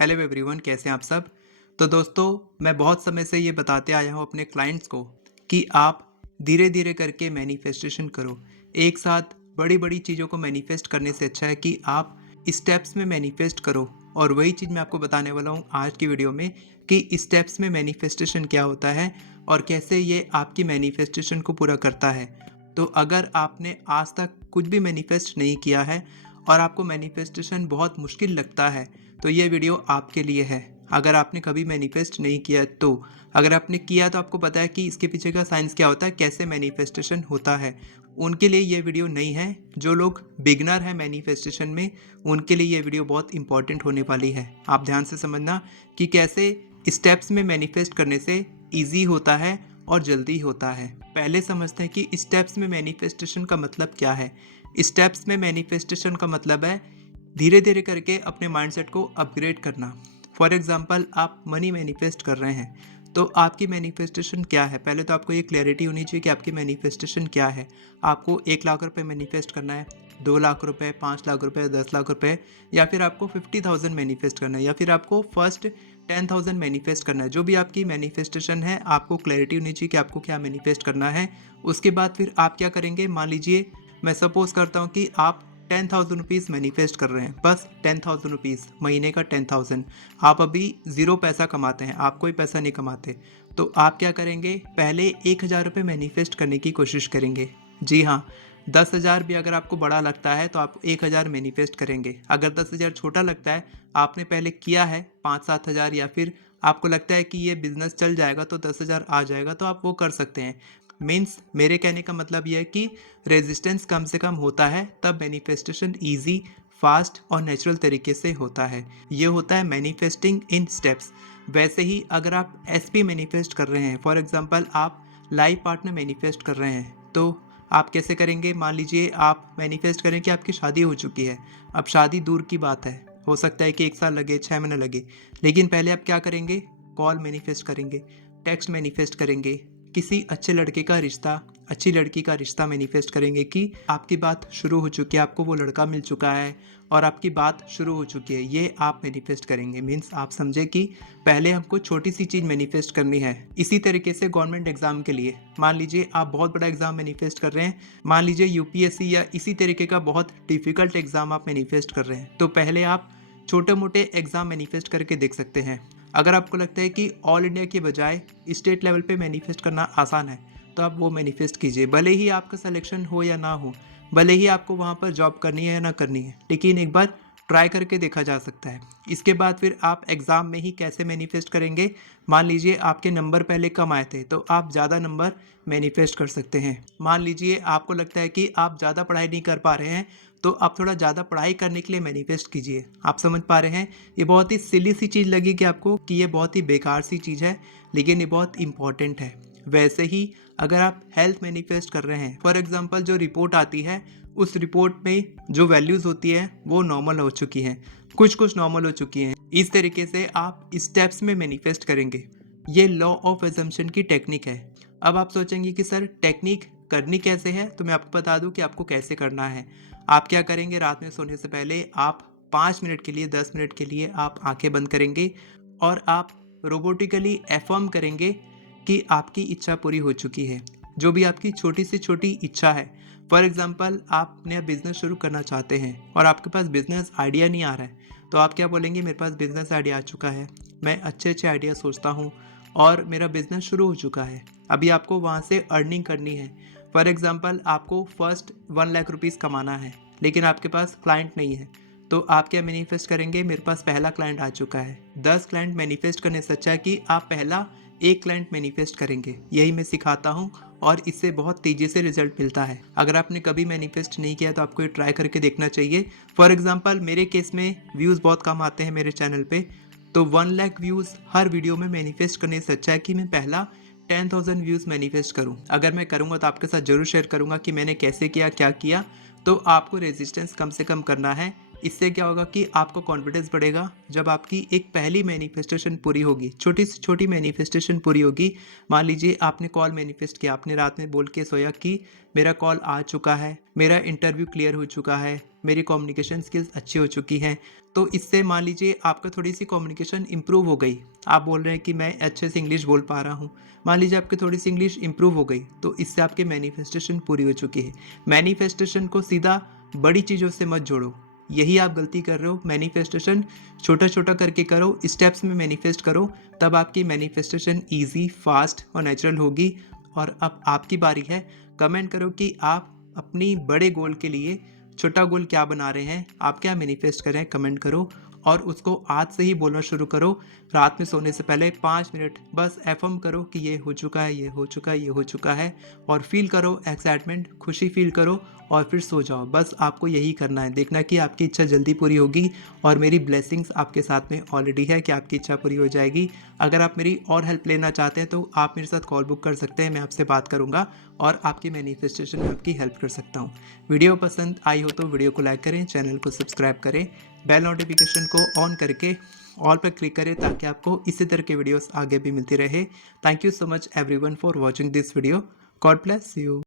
Hello everyone, कैसे हैं आप सब। तो दोस्तों, मैं बहुत समय से ये बताते आया हूँ अपने क्लाइंट्स को कि आप धीरे धीरे करके मैनिफेस्टेशन करो। एक साथ बड़ी बड़ी चीज़ों को मैनिफेस्ट करने से अच्छा है कि आप स्टेप्स में मैनिफेस्ट करो। और वही चीज़ मैं आपको बताने वाला हूँ आज की वीडियो में कि स्टेप्स में मैनिफेस्टेशन क्या होता है और कैसे ये आपकी मैनिफेस्टेशन को पूरा करता है। तो अगर आपने आज तक कुछ भी मैनिफेस्ट नहीं किया है और आपको मैनिफेस्टेशन बहुत मुश्किल लगता है, तो ये वीडियो आपके लिए है। अगर आपने कभी मैनिफेस्ट नहीं किया तो, अगर आपने किया तो आपको पता है कि इसके पीछे का साइंस क्या होता है, कैसे मैनिफेस्टेशन होता है। उनके लिए ये वीडियो नहीं है। जो लोग बिगनर हैं मैनिफेस्टेशन में, उनके लिए ये वीडियो बहुत इंपॉर्टेंट होने वाली है। आप ध्यान से समझना कि कैसे स्टेप्स में मैनिफेस्ट करने से ईजी होता है और जल्दी होता है। पहले समझते हैं कि स्टेप्स में मैनिफेस्टेशन का मतलब क्या है। स्टेप्स में मैनिफेस्टेशन का मतलब है धीरे धीरे करके अपने माइंडसेट को अपग्रेड करना। फॉर एग्जांपल, आप मनी मैनिफेस्ट कर रहे हैं तो आपकी मैनिफेस्टेशन क्या है। पहले तो आपको ये क्लैरिटी होनी चाहिए कि आपकी मैनिफेस्टेशन क्या है। आपको 1 लाख रुपए मैनिफेस्ट करना है, 2 लाख रुपए, 5 लाख रुपए, 10 लाख रुपए, या फिर आपको 50,000 मैनिफेस्ट करना है, या फिर आपको फर्स्ट 10,000 मैनिफेस्ट करना है। जो भी आपकी मैनिफेस्टेशन है, आपको क्लैरिटी होनी चाहिए कि आपको क्या मैनिफेस्ट करना है। उसके बाद फिर आप क्या करेंगे, मान लीजिए मैं सपोज करता हूँ कि आप 10,000 रुपीज़ मैनिफेस्ट कर रहे हैं, बस 10,000 रुपीज़, महीने का 10,000। आप अभी ज़ीरो पैसा कमाते हैं, आप कोई पैसा नहीं कमाते। तो आप क्या करेंगे, पहले 1,000 रुपये मैनिफेस्ट करने की कोशिश करेंगे। जी हाँ, 10,000 भी अगर आपको बड़ा लगता है तो आप 1,000 मैनिफेस्ट करेंगे। अगर 10,000 छोटा लगता है, आपने पहले किया है 5-7 हज़ार, या फिर आपको लगता है कि ये बिजनेस चल जाएगा तो 10,000 आ जाएगा, तो आप वो कर सकते हैं। मीन्स मेरे कहने का मतलब यह है कि रेजिस्टेंस कम से कम होता है, तब मैनिफेस्टेशन ईजी, फास्ट और नेचुरल तरीके से होता है। ये होता है मैनिफेस्टिंग इन स्टेप्स। वैसे ही अगर आप एसपी मैनिफेस्ट कर रहे हैं, फॉर एग्जांपल आप लाइफ पार्टनर मैनिफेस्ट कर रहे हैं, तो आप कैसे करेंगे। मान लीजिए आप मैनिफेस्ट करें कि आपकी शादी हो चुकी है। अब शादी दूर की बात है, हो सकता है कि 1 साल लगे, 6 महीने लगे, लेकिन पहले आप क्या करेंगे, कॉल मैनिफेस्ट करेंगे, टेक्स्ट मैनिफेस्ट करेंगे, किसी अच्छे लड़के का रिश्ता, अच्छी लड़की का रिश्ता मैनिफेस्ट करेंगे कि आपकी बात शुरू हो चुकी है, आपको वो लड़का मिल चुका है और आपकी बात शुरू हो चुकी है। ये आप मैनिफेस्ट करेंगे। मीन्स आप समझे कि पहले हमको छोटी सी चीज़ मैनिफेस्ट करनी है। इसी तरीके से गवर्नमेंट एग्जाम के लिए, मान लीजिए आप बहुत बड़ा एग्जाम मैनिफेस्ट कर रहे हैं, मान लीजिए यूपीएससी या इसी तरीके का बहुत डिफिकल्ट एग्जाम आप मैनिफेस्ट कर रहे हैं, तो पहले आप छोटे मोटे एग्जाम मैनिफेस्ट करके देख सकते हैं। अगर आपको लगता है कि ऑल इंडिया के बजाय स्टेट लेवल पे मैनिफेस्ट करना आसान है, तो आप वो मैनिफेस्ट कीजिए। भले ही आपका सिलेक्शन हो या ना हो, भले ही आपको वहाँ पर जॉब करनी है या ना करनी है, लेकिन एक बार ट्राई करके देखा जा सकता है। इसके बाद फिर आप एग्ज़ाम में ही कैसे मैनिफेस्ट करेंगे। मान लीजिए आपके नंबर पहले कम आए थे, तो आप ज़्यादा नंबर मैनिफेस्ट कर सकते हैं। मान लीजिए आपको लगता है कि आप ज़्यादा पढ़ाई नहीं कर पा रहे हैं, तो आप थोड़ा ज़्यादा पढ़ाई करने के लिए मैनिफेस्ट कीजिए। आप समझ पा रहे हैं, ये बहुत ही सिली सी चीज़ लगेगी आपको कि ये बहुत ही बेकार सी चीज़ है, लेकिन ये बहुत इंपॉर्टेंट है। वैसे ही अगर आप हेल्थ मैनिफेस्ट कर रहे हैं, फॉर एग्जांपल जो रिपोर्ट आती है, उस रिपोर्ट में जो वैल्यूज़ होती है वो नॉर्मल हो चुकी हैं, कुछ कुछ नॉर्मल हो चुकी हैं। इस तरीके से आप स्टेप्स में मैनिफेस्ट करेंगे। ये लॉ ऑफ एजम्पशन की टेक्निक है। अब आप सोचेंगे कि सर टेक्निक करनी कैसे है, तो मैं आपको बता दूं कि आपको कैसे करना है। आप क्या करेंगे, रात में सोने से पहले आप 5 मिनट के लिए, 10 मिनट के लिए आप आंखें बंद करेंगे और आप रोबोटिकली एफर्म करेंगे कि आपकी इच्छा पूरी हो चुकी है। जो भी आपकी छोटी से छोटी इच्छा है, फॉर एग्जांपल आप नया बिजनेस शुरू करना चाहते हैं और आपके पास बिजनेस आइडिया नहीं आ रहा है, तो आप क्या बोलेंगे, मेरे पास बिजनेस आइडिया आ चुका है, मैं अच्छे अच्छे आइडिया सोचता हूँ और मेरा बिजनेस शुरू हो चुका है। अभी आपको वहाँ से अर्निंग करनी है। फॉर एग्जांपल आपको फर्स्ट 1 लाख रुपीज़ कमाना है, लेकिन आपके पास क्लाइंट नहीं है, तो आप क्या मैनिफेस्ट करेंगे, मेरे पास पहला क्लाइंट आ चुका है। 10 क्लाइंट मैनिफेस्ट करने से अच्छा है कि आप पहला एक क्लाइंट मैनिफेस्ट करेंगे। यही मैं सिखाता हूँ और इससे बहुत तेज़ी से रिजल्ट मिलता है। अगर आपने कभी मैनिफेस्ट नहीं किया तो आपको ये ट्राई करके देखना चाहिए। फॉर एग्जांपल मेरे केस में व्यूज़ बहुत कम आते हैं मेरे चैनल पे, तो 1 लाख व्यूज़ हर वीडियो में मैनिफेस्ट करने से अच्छा है कि मैं पहला 10,000 व्यूज़ मैनिफेस्ट करूँ। अगर मैं करूँगा तो आपके साथ ज़रूर शेयर करूँगा कि मैंने कैसे किया, क्या किया। तो आपको रेजिस्टेंस कम से कम करना है, इससे क्या होगा कि आपको कॉन्फिडेंस बढ़ेगा। जब आपकी एक पहली मैनिफेस्टेशन पूरी होगी, छोटी से छोटी मैनिफेस्टेशन पूरी होगी, मान लीजिए आपने कॉल मैनिफेस्ट किया, आपने रात में बोल के सोया कि मेरा कॉल आ चुका है, मेरा इंटरव्यू क्लियर हो चुका है, मेरी कम्युनिकेशन स्किल्स अच्छी हो चुकी हैं। तो इससे मान लीजिए आपका थोड़ी सी कम्युनिकेशन इंप्रूव हो गई। आप बोल रहे हैं कि मैं अच्छे से इंग्लिश बोल पा रहा हूँ, मान लीजिए आपकी थोड़ी सी इंग्लिश इंप्रूव हो गई, तो इससे आपकी मैनिफेस्टेशन पूरी हो चुकी है। मैनिफेस्टेशन को सीधा बड़ी चीज़ों से मत जोड़ो, यही आप गलती कर रहे हो। मैनिफेस्टेशन छोटा छोटा करके करो, स्टेप्स में मैनिफेस्ट करो, तब आपकी मैनिफेस्टेशन ईजी, फास्ट और नेचुरल होगी। और अब आपकी बारी है, कमेंट करो कि आप अपनी बड़े गोल के लिए छोटा गोल क्या बना रहे हैं, आप क्या मैनिफेस्ट कर रहे हैं, कमेंट करो। और उसको आज से ही बोलना शुरू करो। रात में सोने से पहले 5 मिनट बस एफर्म करो कि ये हो चुका है, ये हो चुका है, ये हो चुका है, और फील करो एक्साइटमेंट, खुशी फील करो, और फिर सो जाओ। बस आपको यही करना है, देखना कि आपकी इच्छा जल्दी पूरी होगी। और मेरी ब्लेसिंग्स आपके साथ में ऑलरेडी है कि आपकी इच्छा पूरी हो जाएगी। अगर आप मेरी और हेल्प लेना चाहते हैं तो आप मेरे साथ कॉल बुक कर सकते हैं, मैं आपसे बात करूंगा और आपकी मैनिफेस्टेशन में आपकी हेल्प कर सकता हूँ। वीडियो पसंद आई हो तो वीडियो को लाइक करें, चैनल को सब्सक्राइब करें, बेल नोटिफिकेशन को ऑन करके ऑल पर क्लिक करें ताकि आपको इसी तरह के वीडियोस आगे भी मिलती रहे। Thank you so much everyone for watching this video. God bless you.